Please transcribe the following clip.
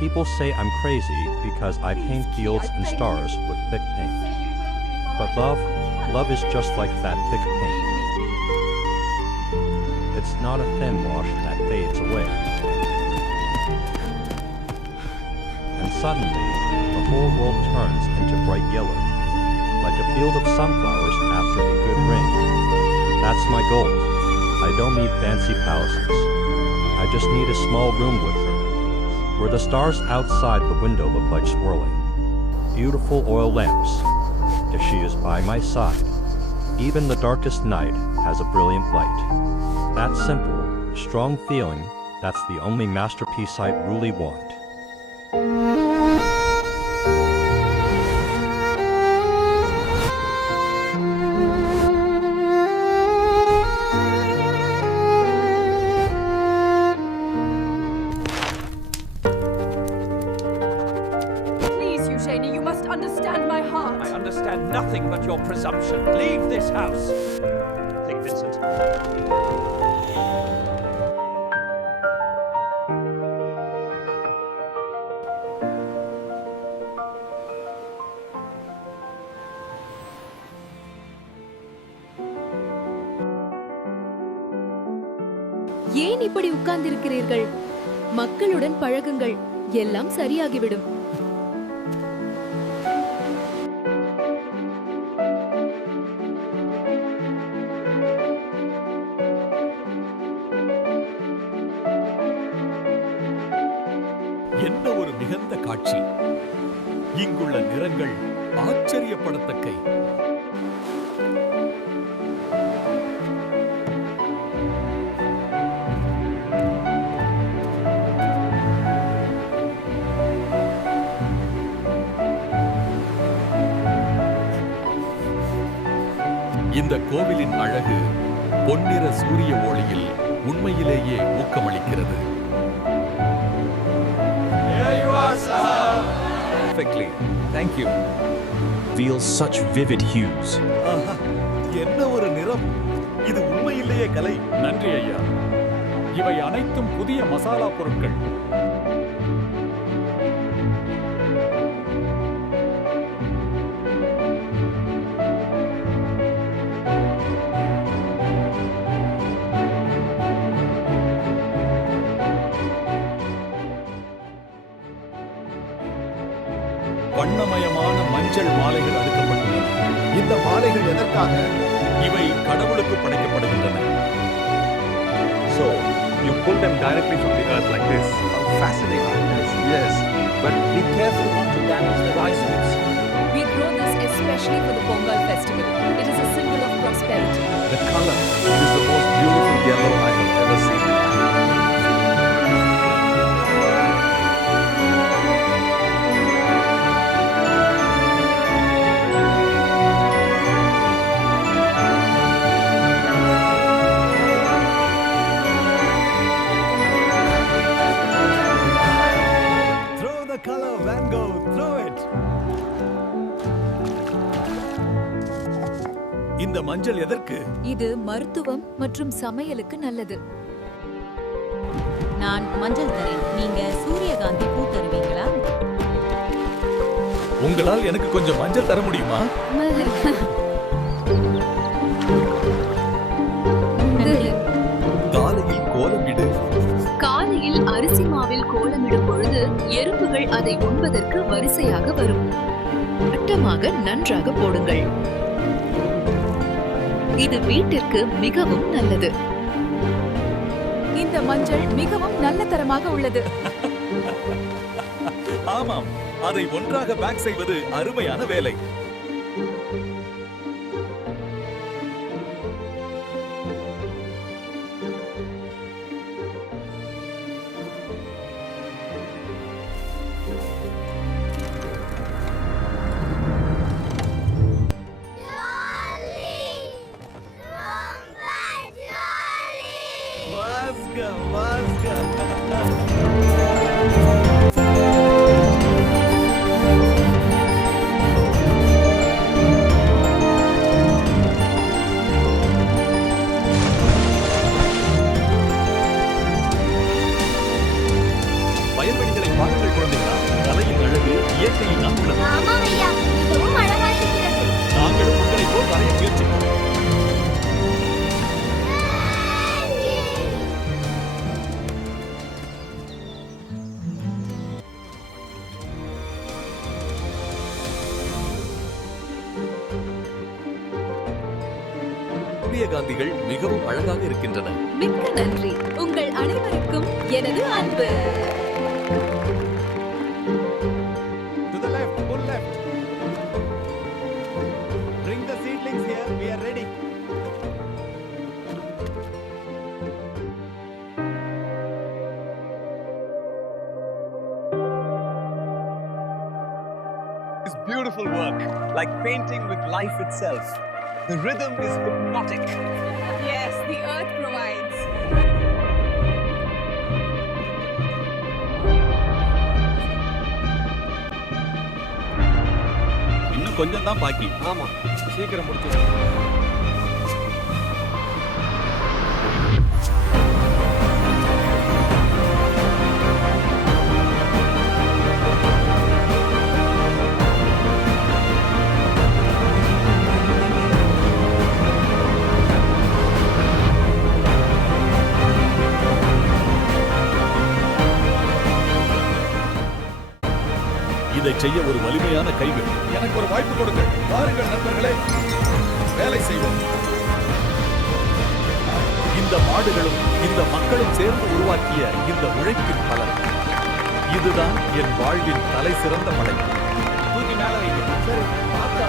People say I'm crazy because I paint fields and stars with thick paint. But love is just like that thick paint. It's not a thin wash that fades away. And suddenly, the whole world turns into bright yellow, like a field of sunflowers after a good rain. That's my goal. I don't need fancy palaces. I just need a small room with her, where the stars outside the window look like swirling, beautiful oil lamps. If she is by my side, even the darkest night has a brilliant light. That simple, strong feeling, that's the only masterpiece I really want. You must understand my heart. I understand nothing but your presumption. Leave this house. Think, Vincent. ஏன் இப்படி உட்கார்ந்திருக்கிறீர்கள்? மக்களுடன் பழகுங்கள், எல்லாம் சரியாகிவிடும். என்ன ஒரு மிகுந்த காட்சி! இங்குள்ள நிறங்கள் ஆச்சரியப்படத்தக்கை. இந்த கோவிலின் அழகு பொன்னிற சூரிய ஒளியில் உண்மையிலேயே ஊக்கமளிக்கிறது. Perfectly. Thank you. Reveals such vivid hues. என்ன ஒரு நிறம்! இது உண்மையிலேயே கலை. நன்றி ஐயா. இவை அனைத்தும் புதிய மசாலா பொருட்கள். வண்ணமயமான மஞ்சள் மாலைகள் அடுக்கப்பட்டுள்ளன. இந்த மாலைகள் எதற்காக? இவை கடவுளுக்கு படைக்கப்படுகின்றன. So, you pull them directly from the earth like this. How fascinating. Yes, but be careful not to damage the rhizomes. We grow this especially for the Pongal festival. It is a symbol of prosperity. The color is the most beautiful yellow I have ever seen. இந்த மஞ்சள் எதற்கு? இது மருத்துவம் மற்றும் சமையலுக்கு நல்லது. நான் மஞ்சள் தரேன். நீங்க சூரியகாந்தி பூ தருவீங்களா? உங்களால் எனக்கு கொஞ்சம் மஞ்சள் தர முடியுமா? காலையில் கோலமிடு. காலையில் அரிசி மாவில் கோலமிடும் பொழுது எறும்புகள் அதை உண்பதற்கு வரிசையாக வரும். வட்டமாக நன்றாக போடுங்கள். இது வீட்டிற்கு மிகவும் நல்லது. இந்த மஞ்சள் மிகவும் நல்ல தரமாக உள்ளது. ஆமாம், அதை ஒன்றாக பேக் செய்வது அருமையான வேலை. வயல்வெளிகளை பாருங்கள் குழந்தை. சூரியகாந்திகள் மிகவும் அழகாக இருக்கின்றன. மிக்க நன்றி. உங்கள் அனைவருக்கும் எனது அன்பு. To the left, full left. Bring the seedlings here, we are ready. It's beautiful work, like painting with life itself. The rhythm is hypnotic. Yes, the earth provides. இன்னும் கொஞ்சம் தான் பாக்கி. ஆமா, சீக்கிரம் முடிச்சு. இதை செய்ய ஒரு வலிமையான கை வேண்டும். எனக்கு ஒரு வாய்ப்பு கொடுங்கள். வாருங்கள் நண்பர்களே, வேலை செய்வோம். இந்த மாடுகளும் இந்த மக்களும் சேர்ந்து உருவாக்கிய இந்த உழைப்பின் பலன். இதுதான் என் வாழ்வின் தலை சிறந்த படைப்பு. தூக்கி மேல வைங்க. சரி, பார்த்தா